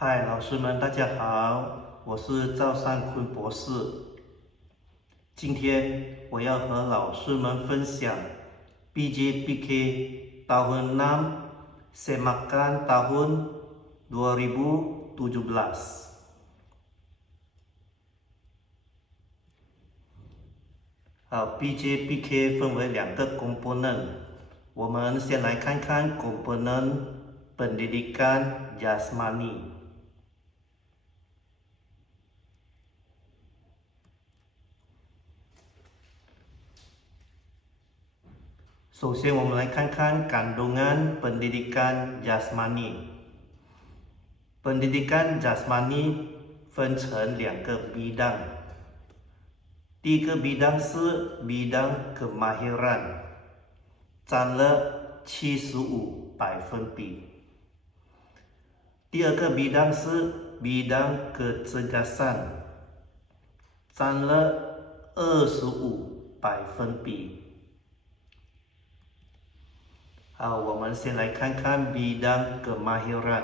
嗨，老师们，大家好，我是赵善坤博士。今天我要和老师们分享 PJPK tahun 6 Semakan tahun 2017。好，PJPK 分为2个 component，我们先来看看 component pendidikan jasmani。首先，我们来看看kandungan pendidikan jasmani。Pendidikan jasmani 分成2个 bidang。第一个 bidang 是 bidang kemahiran， 占了75%。第二个 bidang 是 bidang kecerdasan， 占了25%。好，我们先来看看 bidang kemahiran。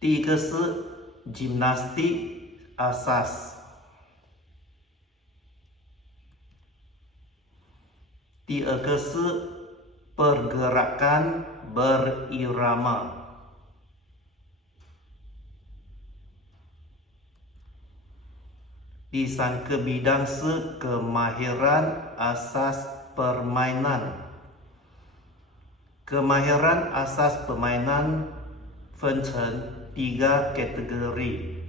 第一个是 gimnastik asas， 第二个是 pergerakan berirama， 第三个 bidang 是 kemahiran asas permainan。Kemahiran asas permainan 分成3 kategori。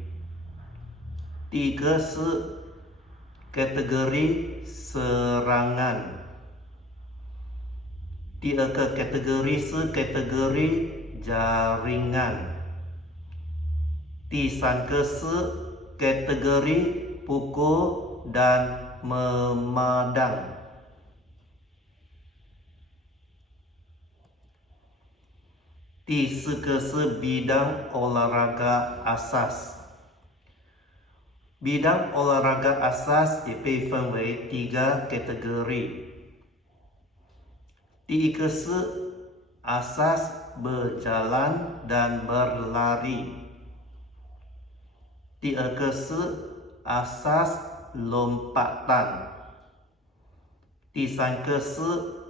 第一个是 kategori serangan， 第二个 kategori 是 kategori jaringan， 第三个是 kategori pukul dan memandang。第四个是 bidang olahraga asas。bidang olahraga asas 也被分为3 kategori。第一个是 asas berjalan dan berlari， 第二个是 asas lompatan， 第三个是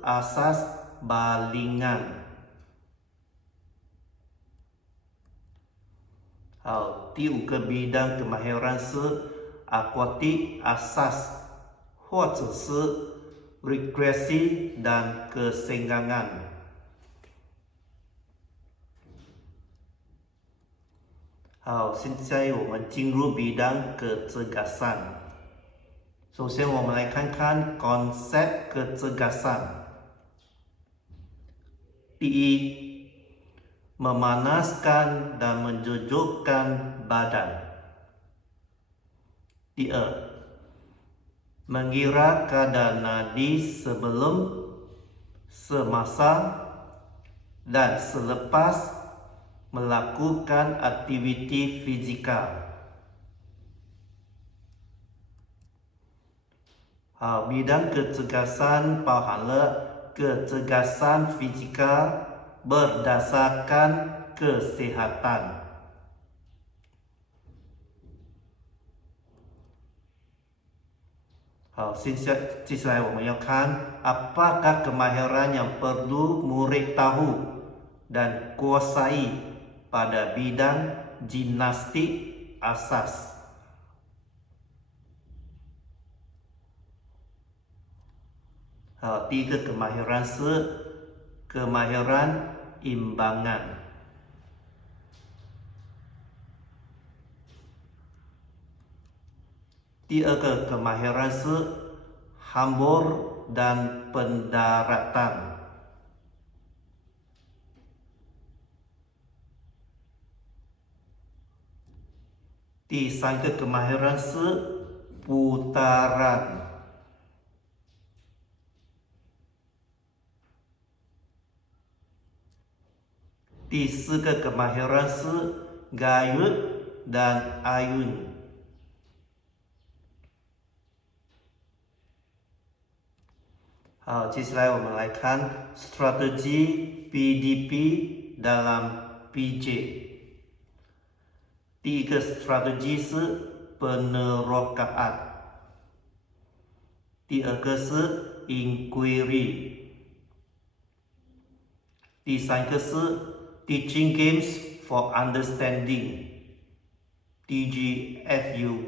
asas balingan。好，第5个 bidang kemahiran 是 aquatik asas 或者是 rekreasi dan kesenggangan。好，现在我们进入 bidang kecerdasan。首先，我们来看看 konsep kecerdasan。第一，memanaskan dan menjujukkan badan. 第二， mengira keadaan nadi sebelum, semasa, dan selepas melakukan aktiviti fizikal. 好，bidang kecerdasan 包含了 kecerdasan fizikal berdasarkan kesehatan。好，接下来我们要看 apakah kemahiran yang perlu murid tahu dan kuasai pada bidang gimnastik asas。好，第一个 kemahiran 是 kemahiran imbangan。第二个 kemahiran 是 hambur dan pendaratan。第三个 kemahiran 是 putaran。第四个 kemahiran 是 gayut dan ayun。好，接下来我们来看 strategi PDP dalam PJ。第一个 strategi 是 penerokaan， 第二个是 inquiry， 第三个是 teaching games for understanding， TGFU，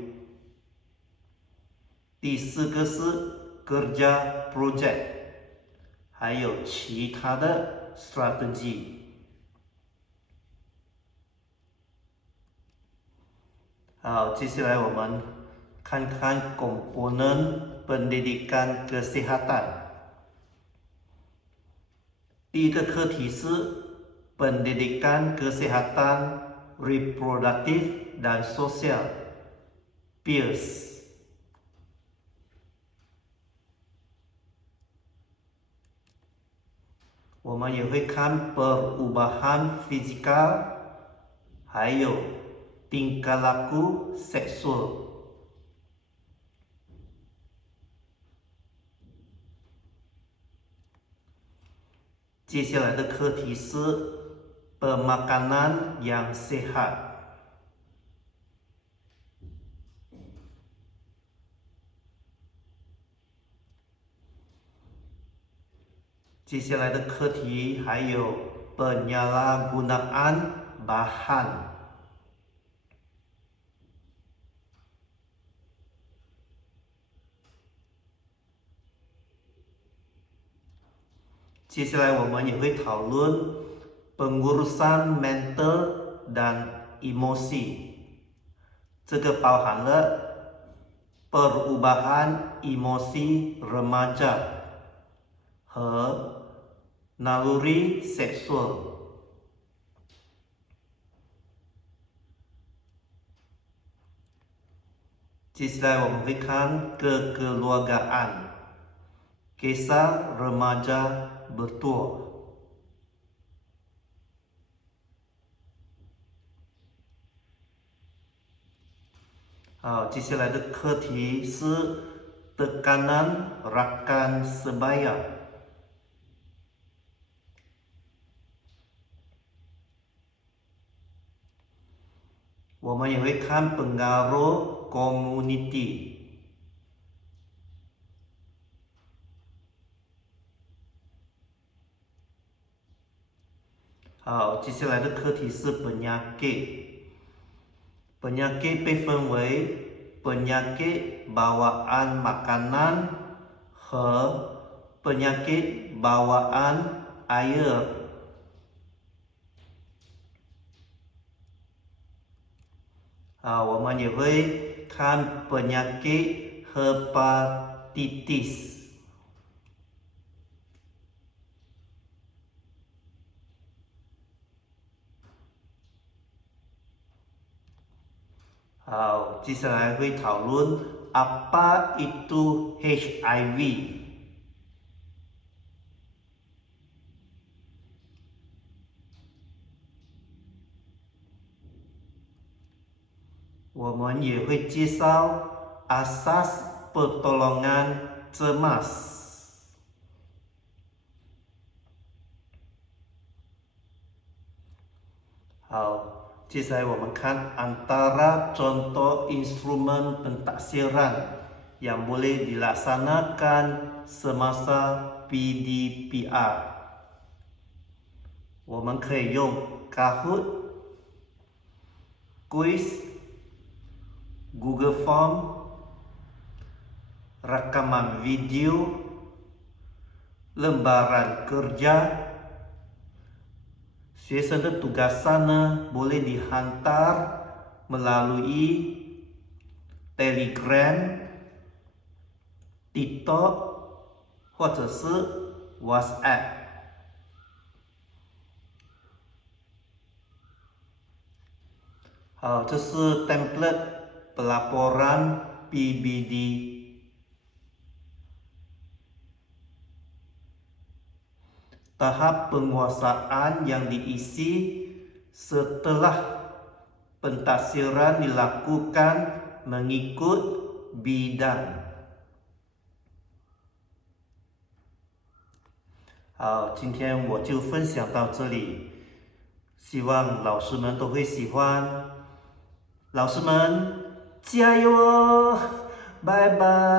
第四个是 kerja project， 还有其他的 strategi。好，接下来我们看看 komponen pendidikan kesehatan。第一个课题是 pendidikan kesehatan reproduktif dan sosial (PIRS). 我们也会看 perubahan fisikal， 还有 tingkah laku seksual。接下来的课题是 pemakanan yang sehat。接下来的课题还有 penyalahgunaan bahan。接下来我们也会讨论 pengurusan mental dan emosi， 这个包含了 perubahan emosi remaja 和 naluri seksual。接下来我们会看 kekeluargaan， kisah remaja bertua。好，接下来的课题是 tekanan rakan sebaya。我们也会看 pengaruh community。好，接下来的课题是 penyakit。penyakit 被分为 penyakit bawaan makanan 和 penyakit bawaan air。我们也会看 penyakit hepatitis。好，接下来会讨论 apa itu HIV。我们也会介绍 asas pertolongan cemas。好，接下来我们看 antara contoh instrumen pentaksiran yang boleh dilaksanakan semasa PDPR。我们可以用 Kahoot、Quiz、Google Form、rekaman video、lembaran kerja。学生的 tugasan 呢 boleh dihantar melalui Telegram、TikTok 或者是 WhatsApp。好，这是 template pelaporan PBD。tahap penguasaan yang diisi setelah pentaksiran dilakukan mengikut bidang。好，今天我就分享到这里，希望老师们都会喜欢。老师们加油哦！拜拜。